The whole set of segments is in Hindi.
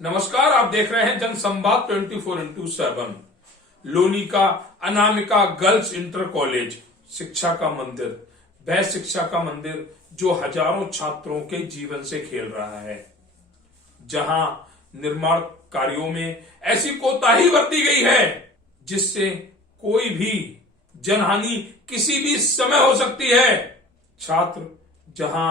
नमस्कार, आप देख रहे हैं जनसंवाद 24x7। लोनी का अनामिका गर्ल्स इंटर कॉलेज शिक्षा का मंदिर, वह शिक्षा का मंदिर जो हजारों छात्रों के जीवन से खेल रहा है, जहां निर्माण कार्यों में ऐसी कोताही बरती गई है जिससे कोई भी जनहानि किसी भी समय हो सकती है। छात्र जहां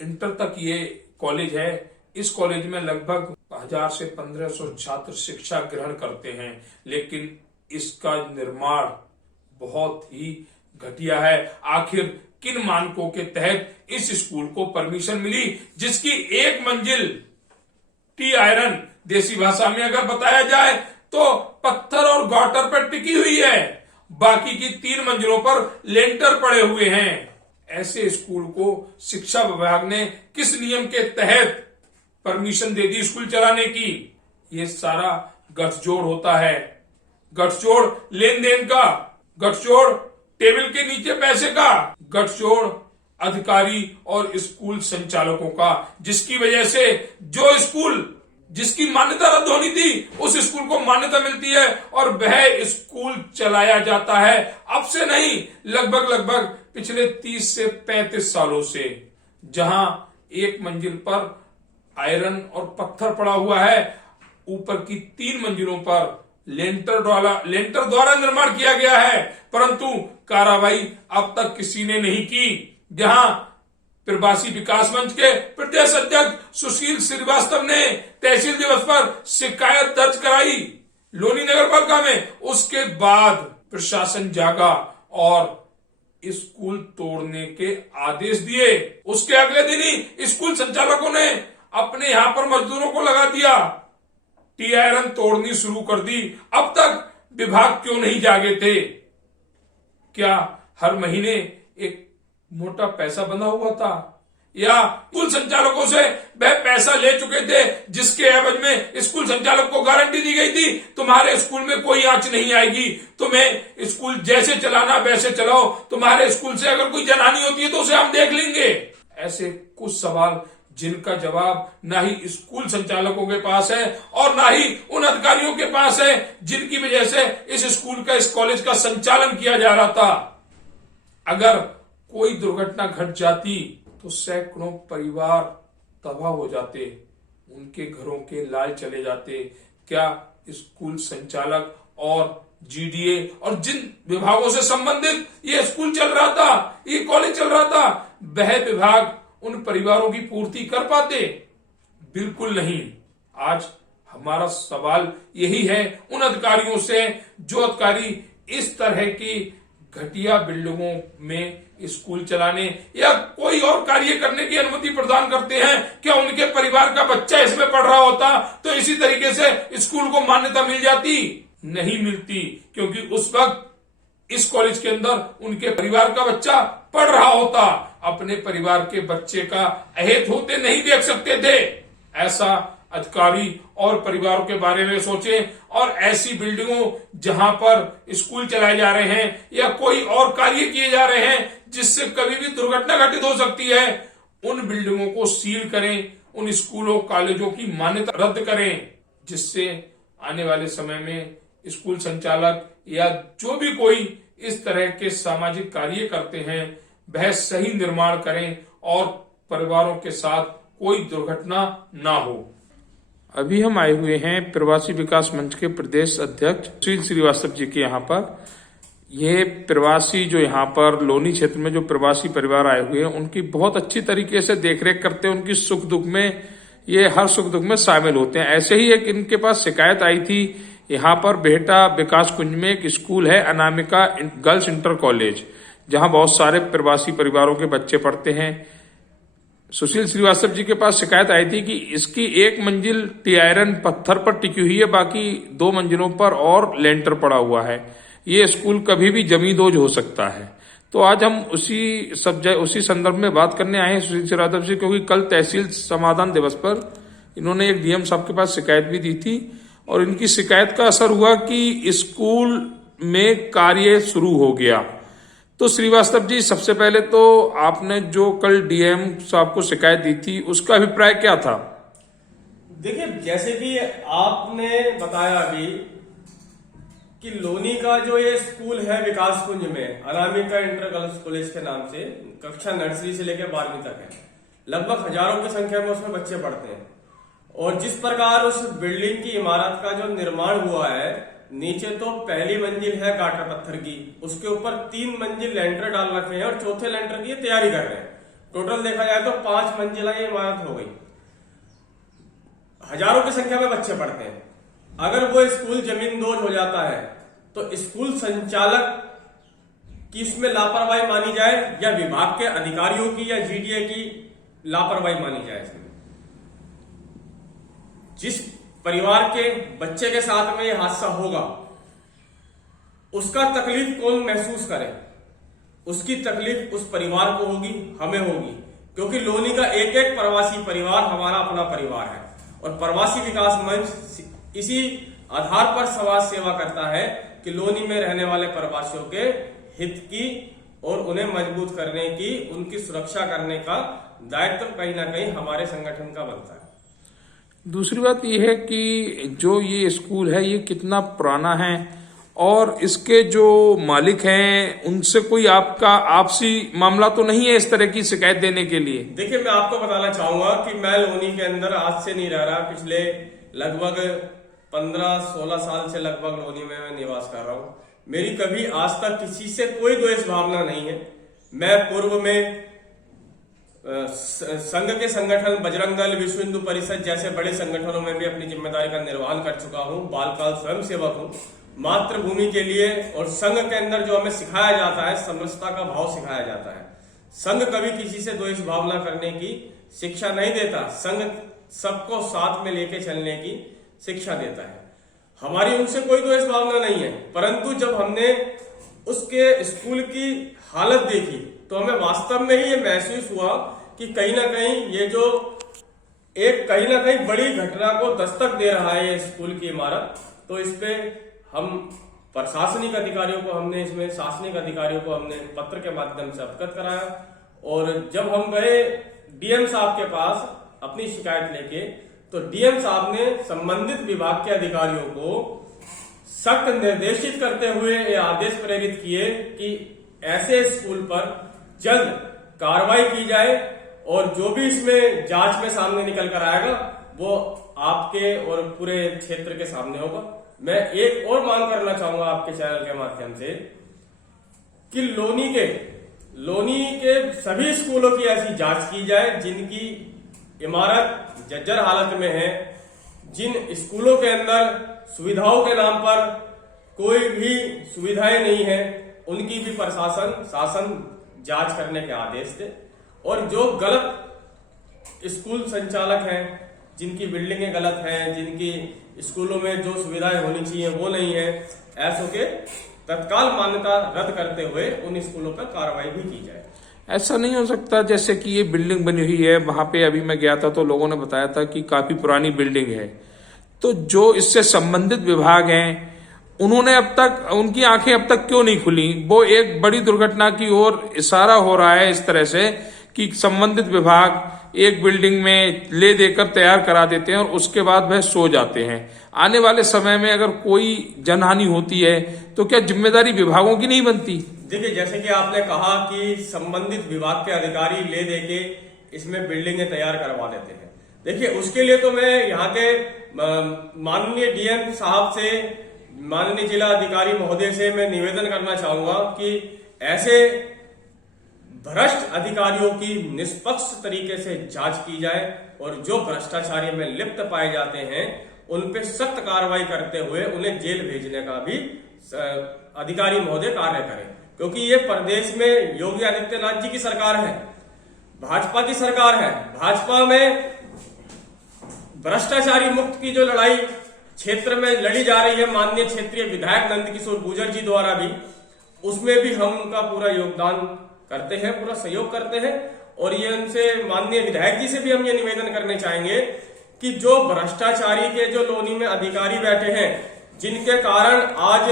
इंटर तक ये कॉलेज है, इस कॉलेज में लगभग 1000 से 1500 छात्र शिक्षा ग्रहण करते हैं, लेकिन इसका निर्माण बहुत ही घटिया है। आखिर किन मानकों के तहत इस स्कूल को परमिशन मिली, जिसकी एक मंजिल टी आयरन, देसी भाषा में अगर बताया जाए तो पत्थर और गाटर पर टिकी हुई है, बाकी की 3 मंजिलों पर लेंटर पड़े हुए हैं। ऐसे स्कूल को शिक्षा विभाग ने किस नियम के तहत परमिशन दे दी स्कूल चलाने की? ये सारा गठजोड़ होता है, गठजोड़ लेन देन का, गठजोड़ टेबल के नीचे पैसे का, गठजोड़ अधिकारी और स्कूल संचालकों का, जिसकी वजह से जो स्कूल जिसकी मान्यता रद्द होनी थी उस स्कूल को मान्यता मिलती है और वह स्कूल चलाया जाता है। अब से नहीं, लगभग पिछले 30 से 35 सालों से, जहां एक मंजिल पर आयरन और पत्थर पड़ा हुआ है, ऊपर की 3 मंजिलों पर लेंटर द्वारा निर्माण किया गया है, परंतु कार्रवाई अब तक किसी ने नहीं की। जहां प्रवासी विकास मंच के प्रदेश अध्यक्ष सुशील श्रीवास्तव ने तहसील दिवस पर शिकायत दर्ज कराई लोनी नगर पालिका में, उसके बाद प्रशासन जागा और स्कूल तोड़ने के आदेश दिए। उसके अगले दिन ही स्कूल संचालकों ने अपने यहां पर मजदूरों को लगा दिया, टी आयरन तोड़नी शुरू कर दी। अब तक विभाग क्यों नहीं जागे थे? क्या हर महीने एक मोटा पैसा बंधा हुआ था, या स्कूल संचालकों से वह पैसा ले चुके थे जिसके एवज में स्कूल संचालक को गारंटी दी गई थी, तुम्हारे स्कूल में कोई आंच नहीं आएगी, तुम्हें स्कूल जैसे चलाना वैसे चलाओ, तुम्हारे स्कूल से अगर कोई जनहानि होती है तो उसे हम देख लेंगे। ऐसे कुछ सवाल जिनका जवाब ना ही स्कूल संचालकों के पास है और ना ही उन अधिकारियों के पास है जिनकी वजह से इस स्कूल का, इस कॉलेज का संचालन किया जा रहा था। अगर कोई दुर्घटना घट जाती तो सैकड़ों परिवार तबाह हो जाते, उनके घरों के लाल चले जाते। क्या स्कूल संचालक और जीडीए और जिन विभागों से संबंधित ये स्कूल चल रहा था, ये कॉलेज चल रहा था, वह विभाग उन परिवारों की पूर्ति कर पाते? बिल्कुल नहीं। आज हमारा सवाल यही है उन अधिकारियों से जो अधिकारी इस तरह की घटिया बिल्डिंगों में स्कूल चलाने या कोई और कार्य करने की अनुमति प्रदान करते हैं। क्या उनके परिवार का बच्चा इसमें पढ़ रहा होता तो इसी तरीके से स्कूल को मान्यता मिल जाती? नहीं मिलती, क्योंकि उस वक्त इस कॉलेज के अंदर उनके परिवार का बच्चा पढ़ रहा होता। अपने परिवार के बच्चे का अहित होते नहीं देख सकते थे। ऐसा अधिकारी और परिवारों के बारे में सोचें, और ऐसी बिल्डिंगों जहां पर स्कूल चलाए जा रहे हैं या कोई और कार्य किए जा रहे हैं जिससे कभी भी दुर्घटना घटित हो सकती है, उन बिल्डिंगों को सील करें, उन स्कूलों कॉलेजों की मान्यता रद्द करें, जिससे आने वाले समय में स्कूल संचालक या जो भी कोई इस तरह के सामाजिक कार्य करते हैं वह सही निर्माण करें और परिवारों के साथ कोई दुर्घटना ना हो। अभी हम आए हुए हैं प्रवासी विकास मंच के प्रदेश अध्यक्ष सुशील श्रीवास्तव जी के यहाँ पर। ये प्रवासी जो यहाँ पर लोनी क्षेत्र में जो प्रवासी परिवार आए हुए हैं, उनकी बहुत अच्छी तरीके से देखरेख करते हैं, उनकी सुख दुख में, ये हर सुख दुख में शामिल होते हैं। ऐसे ही एक इनके पास शिकायत आई थी, यहाँ पर बेहटा विकास कुंज में एक स्कूल है अनामिका गर्ल्स इंटर कॉलेज, जहां बहुत सारे प्रवासी परिवारों के बच्चे पढ़ते हैं। सुशील श्रीवास्तव जी के पास शिकायत आई थी कि इसकी एक मंजिल टी आयरन पत्थर पर टिकी हुई है, बाकी 2 मंजिलों पर और लेंटर पड़ा हुआ है। ये स्कूल कभी भी जमींदोज हो सकता है। तो आज हम उसी संदर्भ में बात करने आए हैं सुशील श्रीवास्तव जी, क्योंकि कल तहसील समाधान दिवस पर इन्होंने एक डीएम साहब के पास शिकायत भी दी थी और इनकी शिकायत का असर हुआ कि स्कूल में कार्य शुरू हो गया। तो श्रीवास्तव जी, सबसे पहले तो आपने जो कल डीएम साहब को शिकायत दी थी उसका अभिप्राय क्या था? देखिए, जैसे कि आपने बताया अभी कि लोनी का जो ये स्कूल है विकास कुंज में, अनामिका इंटर गर्ल्स कॉलेज के नाम से, कक्षा नर्सरी से लेकर 12वीं तक है। लगभग हजारों की संख्या में उसमें बच्चे पढ़ते हैं। और जिस प्रकार उस बिल्डिंग की इमारत का जो निर्माण हुआ है, नीचे तो पहली मंजिल है गाटा पत्थर की, उसके ऊपर 3 मंजिल लेंटर डाल रखे हैं और चौथे लेंटर की तैयारी कर रहे हैं। टोटल देखा जाए तो 5 मंजिला ये इमारत हो गई। हजारों की संख्या में बच्चे पढ़ते हैं। अगर वो स्कूल जमींदोज हो जाता है तो स्कूल संचालक की इसमें लापरवाही मानी जाए या विभाग के अधिकारियों की या जीडीए की लापरवाही मानी जाए। इसमें जिस परिवार के बच्चे के साथ में यह हादसा होगा, उसका तकलीफ कौन महसूस करे? उसकी तकलीफ उस परिवार को होगी, हमें होगी, क्योंकि लोनी का एक एक प्रवासी परिवार हमारा अपना परिवार है। और प्रवासी विकास मंच इसी आधार पर समाज सेवा करता है कि लोनी में रहने वाले प्रवासियों के हित की और उन्हें मजबूत करने की, उनकी सुरक्षा करने का दायित्व कहीं ना कहीं हमारे संगठन का बनता है। दूसरी बात यह है कि जो ये स्कूल है ये कितना पुराना है और इसके जो मालिक हैं उनसे कोई आपका आपसी मामला तो नहीं है इस तरह की शिकायत देने के लिए? देखिए, मैं आपको बताना चाहूंगा कि मैं लोनी के अंदर आज से नहीं रह रहा, पिछले लगभग 15-16 साल से लगभग लोनी में मैं निवास कर रहा हूं। मेरी कभी आज तक किसी से कोई द्वेष भावना नहीं है। मैं पूर्व में संघ के संगठन बजरंग दल, विश्व हिंदू परिषद जैसे बड़े संगठनों में भी अपनी जिम्मेदारी का निर्वहन कर चुका हूं। बालकाल स्वयं सेवक हूं। मातृभूमि के लिए और संघ के अंदर जो हमें सिखाया जाता है, समरसता का भाव सिखाया जाता है। संघ कभी किसी से द्वेष भावना करने की शिक्षा नहीं देता। संघ सबको साथ में लेके चलने की शिक्षा देता है। हमारी उनसे कोई द्वेष भावना नहीं है, परंतु जब हमने उसके स्कूल की हालत देखी तो हमें वास्तव में ही ये महसूस हुआ कि कहीं ना कहीं ये जो एक कहीं ना कहीं बड़ी घटना को दस्तक दे रहा है ये स्कूल की इमारत। तो इस पे हम प्रशासनिक अधिकारियों को हमने इसमें शासनिक अधिकारियों को हमने पत्र के माध्यम से अवगत कराया। और जब हम गए डीएम साहब के पास अपनी शिकायत लेके, तो डीएम साहब ने संबंधित विभाग के अधिकारियों को सख्त निर्देशित करते हुए ये आदेश प्रेरित किए कि ऐसे स्कूल पर जल्द कार्रवाई की जाए और जो भी इसमें जांच में सामने निकल कर आएगा वो आपके और पूरे क्षेत्र के सामने होगा। मैं एक और मांग करना चाहूंगा आपके चैनल के माध्यम से कि लोनी के सभी स्कूलों की ऐसी जांच की जाए जिनकी इमारत जर्जर हालत में है, जिन स्कूलों के अंदर सुविधाओं के नाम पर कोई भी सुविधाएं नहीं है, उनकी भी शासन जांच करने के आदेश दे। और जो गलत स्कूल संचालक हैं, जिनकी बिल्डिंगें गलत हैं, जिनकी स्कूलों में जो सुविधाएं होनी चाहिए वो नहीं है, ऐसों के तत्काल मान्यता रद्द करते हुए उन स्कूलों पर कार्रवाई भी की जाए। ऐसा नहीं हो सकता जैसे कि ये बिल्डिंग बनी हुई है, वहां पे अभी मैं गया था तो लोगों ने बताया था कि काफी पुरानी बिल्डिंग है, तो जो इससे संबंधित विभाग हैं उन्होंने अब तक, उनकी आंखें अब तक क्यों नहीं खुली? वो एक बड़ी दुर्घटना की ओर इशारा हो रहा है इस तरह से कि संबंधित विभाग एक बिल्डिंग में ले देकर तैयार करा देते हैं और उसके बाद वह सो जाते हैं। आने वाले समय में अगर कोई जनहानि होती है तो क्या जिम्मेदारी विभागों की नहीं बनती? देखिए, जैसे कि आपने कहा कि संबंधित विभाग के अधिकारी ले देके इसमें बिल्डिंगें तैयार करवा देते हैं। देखिए, उसके लिए तो मैं यहाँ के माननीय डीएम साहब से, माननीय जिला अधिकारी महोदय से मैं निवेदन करना चाहूंगा कि ऐसे भ्रष्ट अधिकारियों की निष्पक्ष तरीके से जांच की जाए और जो भ्रष्टाचारी में लिप्त पाए जाते हैं उन पे सख्त कार्रवाई करते हुए उन्हें जेल भेजने का भी अधिकारी महोदय कार्य करें। क्योंकि ये प्रदेश में योगी आदित्यनाथ जी की सरकार है, भाजपा की सरकार है। भाजपा में भ्रष्टाचारी मुक्त की जो लड़ाई क्षेत्र में लड़ी जा रही है माननीय क्षेत्रीय विधायक नंदकिशोर गुर्जर जी द्वारा भी, उसमें भी हम उनका पूरा योगदान करते हैं, पूरा सहयोग करते हैं। और ये उनसे माननीय विधायक जी से भी हम ये निवेदन करने चाहेंगे कि जो भ्रष्टाचारी के जो लोनी में अधिकारी बैठे हैं, जिनके कारण आज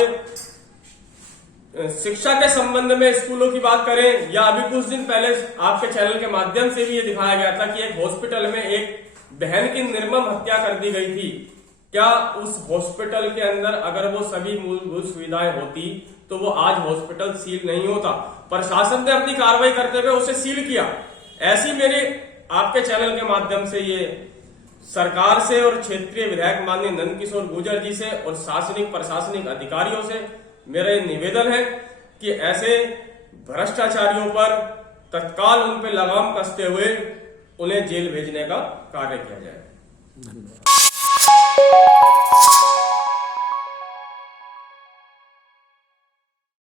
शिक्षा के संबंध में स्कूलों की बात करें, या अभी कुछ दिन पहले आपके चैनल के माध्यम से भी ये दिखाया गया था कि एक हॉस्पिटल में एक बहन की निर्मम हत्या कर दी गई थी, क्या उस हॉस्पिटल के अंदर अगर वो सभी मूलभूत सुविधाएं होती तो वो आज हॉस्पिटल सील नहीं होता। प्रशासन ने अपनी कार्रवाई करते हुए उसे सील किया। ऐसी मेरी आपके चैनल के माध्यम से ये सरकार से और क्षेत्रीय विधायक माननीय नंदकिशोर गुर्जर जी से और शासनिक प्रशासनिक अधिकारियों से मेरा ये निवेदन है कि ऐसे भ्रष्टाचारियों पर तत्काल उन पर लगाम कसते हुए उन्हें जेल भेजने का कार्य किया जाए। धन्यवाद।